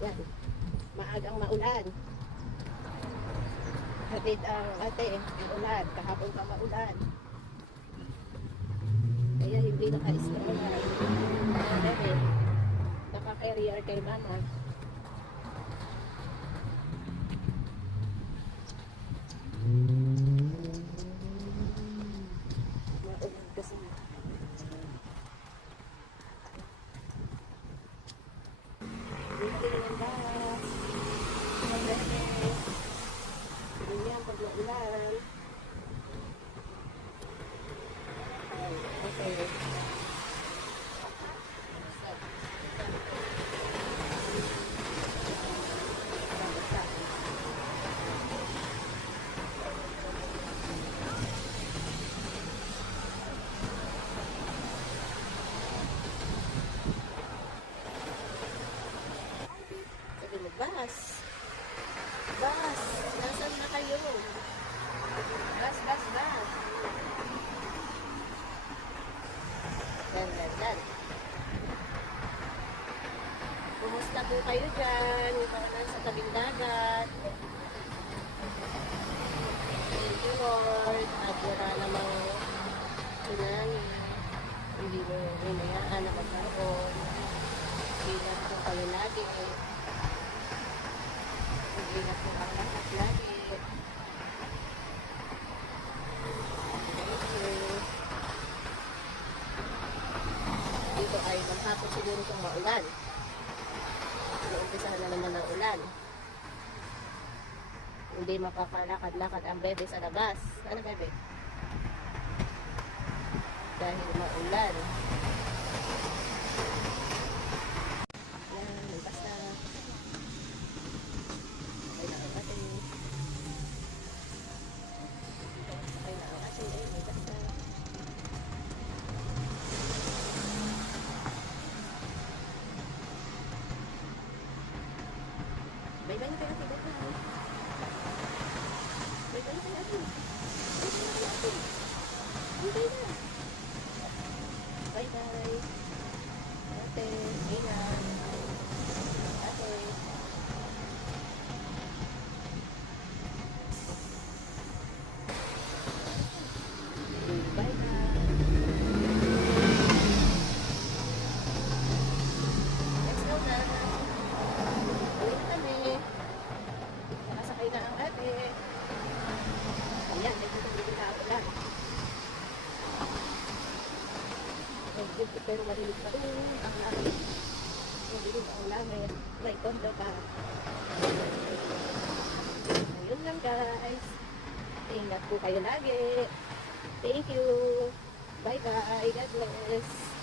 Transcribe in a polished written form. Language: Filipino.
Yan. Maagang maulan. Hatid ang ate, ang ulan. Kahapon pa maulan. Kaya hindi naka-stroller. Dahil naka-carrier kay mama. Maulan kasi. Hindi naman ba? Ganyan pag maulan. Okay. Sabi mo, bus. Bus. Nasaan na kayo? Bus, bus, bus. Yan. Kumusta po kayo dyan? Ikaw sa tabing dagat. Thank you, Lord. At wala namang tsunami. Hindi mo hinayaan na magkaroon. Ingat po kayo lagi. Ingat po ang lahat lagi. Dito ay maghapon siguro kung maulan. Uumpisahan na naman ng ulan. Hindi mapapalakad-lakad ang bebe sa labas. Ano bebe? Dahil maulan. Yan, basta. Okay na ang ating. Okay na ang ating. Basta. Bye-bye na kayo. Bye-bye na kayo. Bye-bye na. Bye-bye. Ate, ingat. Ate. Bye-bye. Let's go na. Uwi na kami. Nakasakay na ang ate. Ayan, medyo tumigil na ako lang. Pero malilig pa rin ang langit. Malilig ang langit. May tondo pa. Ayun lang guys. Ingat po kayo lagi. Thank you. Bye bye. God bless.